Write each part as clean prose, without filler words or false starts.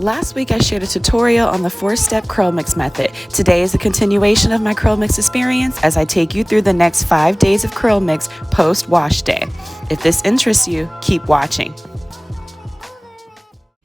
Last week I shared a tutorial on the 4-step curl mix method. Today is a continuation of my curl mix experience as I take you through the next 5 days of curl mix post wash day. If this interests you, keep watching.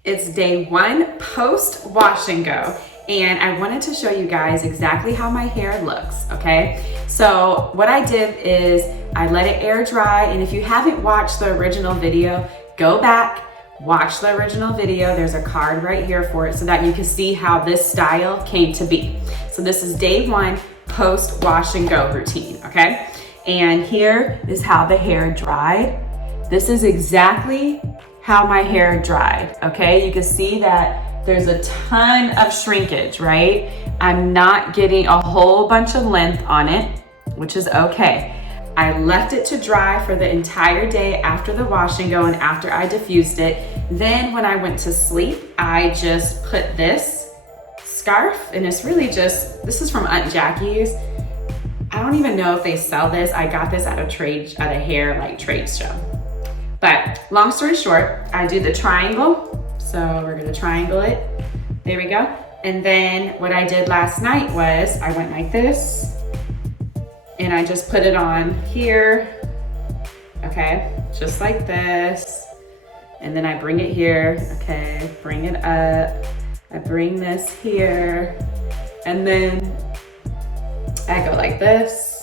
It's day 1 post wash and go, and I wanted to show you guys exactly how my hair looks, okay? So what I did is I let it air dry, and if you haven't watched the original video, go back, watch the original video. There's a card right here for it so that you can see how this style came to be. So this is day 1 post wash and go routine, okay? And here is how the hair dried. This is exactly how my hair dried, okay? You can see that there's a ton of shrinkage, right? I'm not getting a whole bunch of length on it, which is okay. I left it to dry for the entire day after the wash and go and after I diffused it. Then when I went to sleep, I just put this scarf, and it's really just, this is from Aunt Jackie's. I don't even know if they sell this. I got this at a hair trade show. But long story short, I do the triangle. So we're gonna triangle it. There we go. And then what I did last night was I went like this, and I just put it on here, okay? Just like this. And then I bring it here, okay? Bring it up. I bring this here. And then I go like this.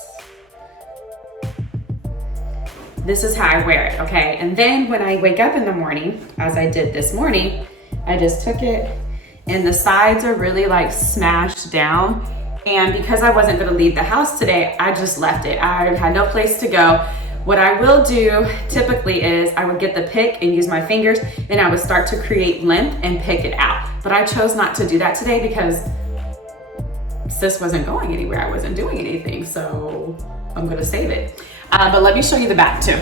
This is how I wear it, okay? And then when I wake up in the morning, as I did this morning, I just took it, and the sides are really like smashed down. And because I wasn't gonna leave the house today, I just left it. I had no place to go. What I will do typically is I would get the pick and use my fingers, and I would start to create length and pick it out. But I chose not to do that today because sis wasn't going anywhere. I wasn't doing anything, so I'm gonna save it. But let me show you the back too.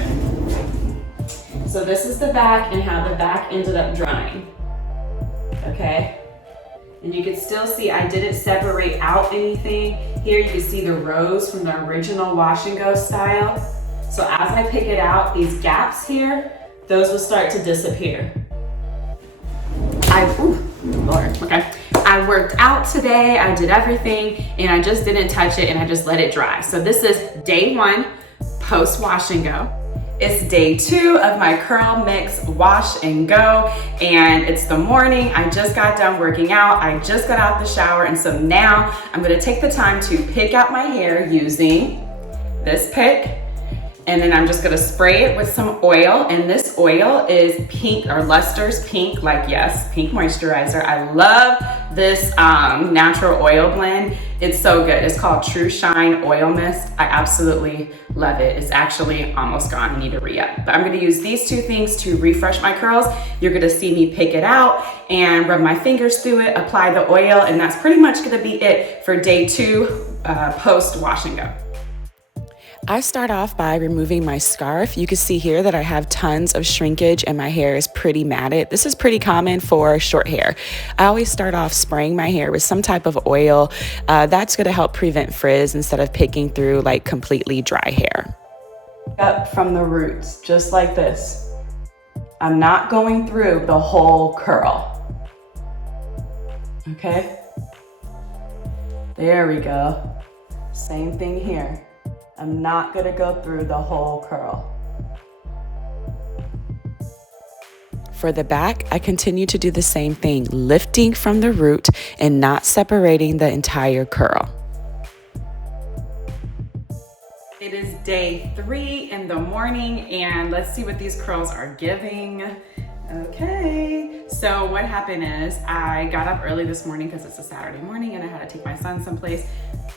So this is the back and how the back ended up drying, okay? And you can still see I didn't separate out anything. Here you can see the rows from the original wash and go style. So as I pick it out, these gaps here, those will start to disappear. Lord, okay. I worked out today, I did everything, and I just didn't touch it, and I just let it dry. So this is day 1 post wash and go. It's day 2 of my curl mix wash and go, and it's the morning. I just got done working out. I just got out the shower, and so now I'm gonna take the time to pick out my hair using this pick, and then I'm just gonna spray it with some oil, and this oil is pink, or Luster's pink, like yes, pink moisturizer. I love this natural oil blend. It's so good. It's called True Shine Oil Mist. I absolutely love it. It's actually almost gone. I need to re-up. But I'm gonna use these 2 things to refresh my curls. You're gonna see me pick it out and rub my fingers through it, apply the oil, and that's pretty much gonna be it for day 2 post wash and go. I start off by removing my scarf. You can see here that I have tons of shrinkage and my hair is pretty matted. This is pretty common for short hair. I always start off spraying my hair with some type of oil. That's gonna help prevent frizz instead of picking through like completely dry hair. Up from the roots, just like this. I'm not going through the whole curl. Okay? There we go. Same thing here. I'm not gonna go through the whole curl. For the back, I continue to do the same thing, lifting from the root and not separating the entire curl. It is day 3 in the morning, and let's see what these curls are giving. Okay, so what happened is I got up early this morning because it's a Saturday morning and I had to take my son someplace.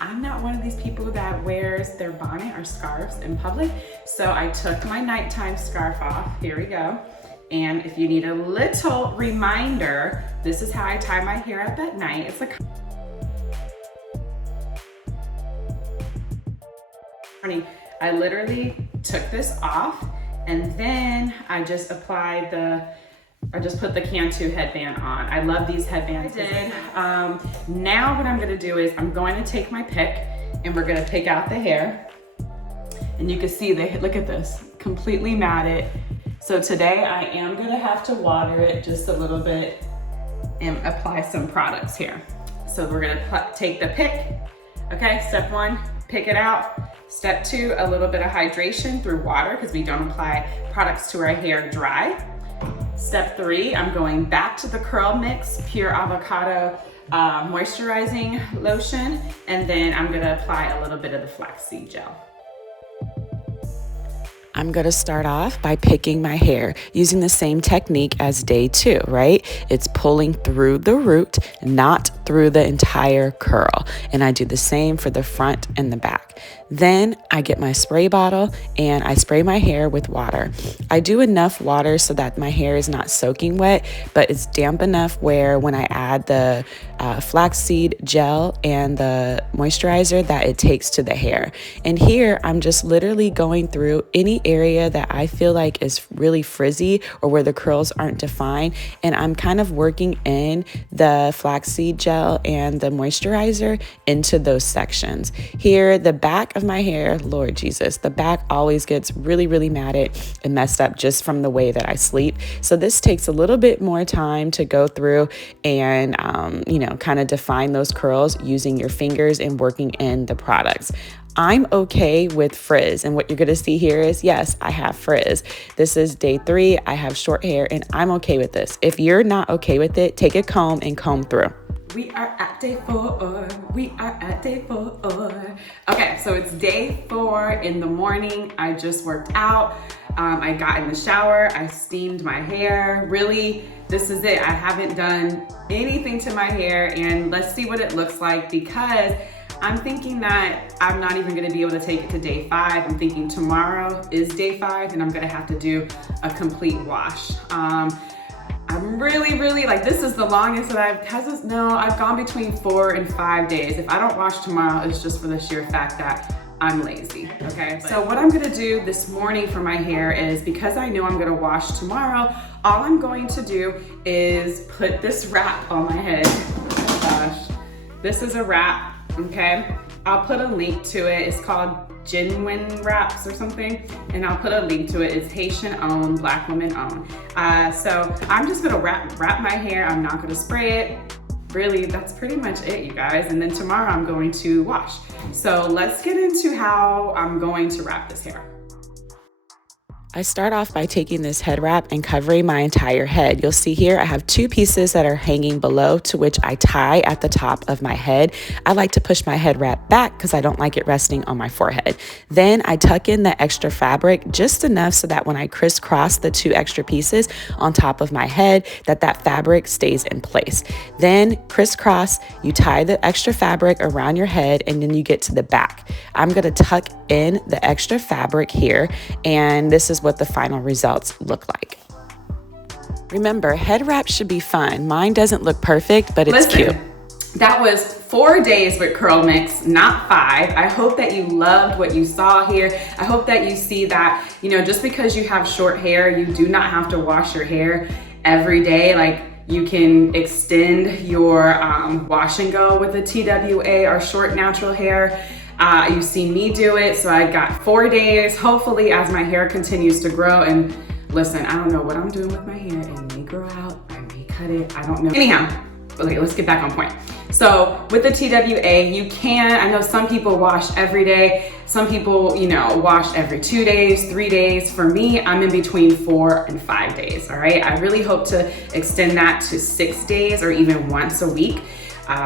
I'm not one of these people that wears their bonnet or scarves in public, so I took my nighttime scarf off. Here we go. And if you need a little reminder, this is how I tie my hair up at night. It's like I literally took this off, and then I just applied I just put the Cantu headband on. I love these headbands. Now what I'm gonna do is I'm going to take my pick and we're gonna pick out the hair. And you can see, look at this, completely matted. So today I am gonna have to water it just a little bit and apply some products here. So we're gonna take the pick. Okay, step 1, pick it out. Step 2, a little bit of hydration through water because we don't apply products to our hair dry. Step 3, I'm going back to the Curl Mix Pure Avocado moisturizing lotion, and then I'm gonna apply a little bit of the flaxseed gel. I'm gonna start off by picking my hair using the same technique as day 2, right? It's pulling through the root, not through the entire curl. And I do the same for the front and the back. Then I get my spray bottle and I spray my hair with water. I do enough water so that my hair is not soaking wet, but it's damp enough where when I add the flaxseed gel and the moisturizer that it takes to the hair. And here I'm just literally going through any area that I feel like is really frizzy or where the curls aren't defined. And I'm kind of working in the flaxseed gel and the moisturizer into those sections. Here, the back of my hair, Lord Jesus, the back always gets really matted and messed up just from the way that I sleep. So this takes a little bit more time to go through and, kind of define those curls using your fingers and working in the products. I'm okay with frizz, and what you're gonna see here is, yes, I have frizz. This is day 3, I have short hair, and I'm okay with this. If you're not okay with it, take a comb and comb through. We are at day 4, we are at day 4. Okay, so it's day 4 in the morning. I just worked out. I got in the shower, I steamed my hair. Really, this is it. I haven't done anything to my hair, and let's see what it looks like, because I'm thinking that I'm not even gonna be able to take it to day 5. I'm thinking tomorrow is day 5 and I'm gonna have to do a complete wash. I'm really like, this is the longest that I've gone between 4 and 5 days. If I don't wash tomorrow, it's just for the sheer fact that I'm lazy, okay? So what I'm gonna do this morning for my hair is, because I know I'm gonna wash tomorrow, all I'm going to do is put this wrap on my head. Oh my gosh, this is a wrap, okay? I'll put a link to it. It's called Genuine Wraps or something, and I'll put a link to it. It's Haitian owned, Black women owned. So I'm just gonna wrap my hair. I'm not gonna spray it. Really, that's pretty much it, you guys. And then tomorrow I'm going to wash. So let's get into how I'm going to wrap this hair. I start off by taking this head wrap and covering my entire head. You'll see here I have 2 pieces that are hanging below, to which I tie at the top of my head. I like to push my head wrap back because I don't like it resting on my forehead. Then I tuck in the extra fabric just enough so that when I crisscross the 2 extra pieces on top of my head, that fabric stays in place. Then crisscross, you tie the extra fabric around your head, and then you get to the back. I'm gonna tuck in the extra fabric here, and this is what the final results look like. Remember, head wraps should be fun. Mine doesn't look perfect, but it's cute. That was 4 days with Curl Mix, not 5. I hope that you loved what you saw here. I hope that you see that, just because you have short hair, you do not have to wash your hair every day. Like, you can extend your wash and go with the TWA or short natural hair. You see me do it, so I got 4 days. Hopefully, as my hair continues to grow, and listen, I don't know what I'm doing with my hair. It may grow out, I may cut it, I don't know. Anyhow, okay, let's get back on point. So with the TWA, you can, I know some people wash every day. Some people, wash every 2 days, 3 days. For me, I'm in between 4 and 5 days, all right? I really hope to extend that to 6 days or even once a week.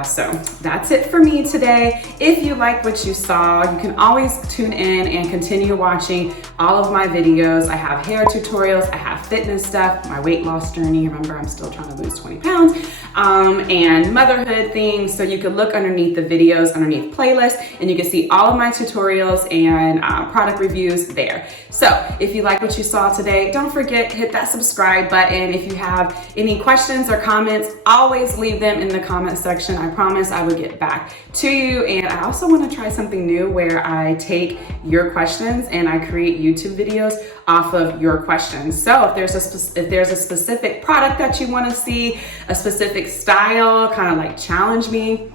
So that's it for me today. If you like what you saw, you can always tune in and continue watching all of my videos. I have hair tutorials, I have fitness stuff, my weight loss journey. Remember, I'm still trying to lose 20 pounds, and motherhood things. So you can look underneath the videos, underneath playlists, and you can see all of my tutorials and product reviews there. So if you like what you saw today, don't forget, hit that subscribe button. If you have any questions or comments, always leave them in the comment section. I promise I will get back to you. And I also want to try something new where I take your questions and I create YouTube videos off of your questions. So if there's a specific product that you want to see, a specific style, kind of like challenge me,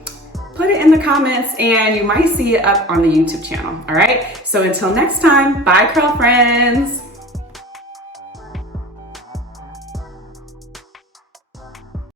put it in the comments and you might see it up on the YouTube channel. All right. So until next time, bye, curl friends.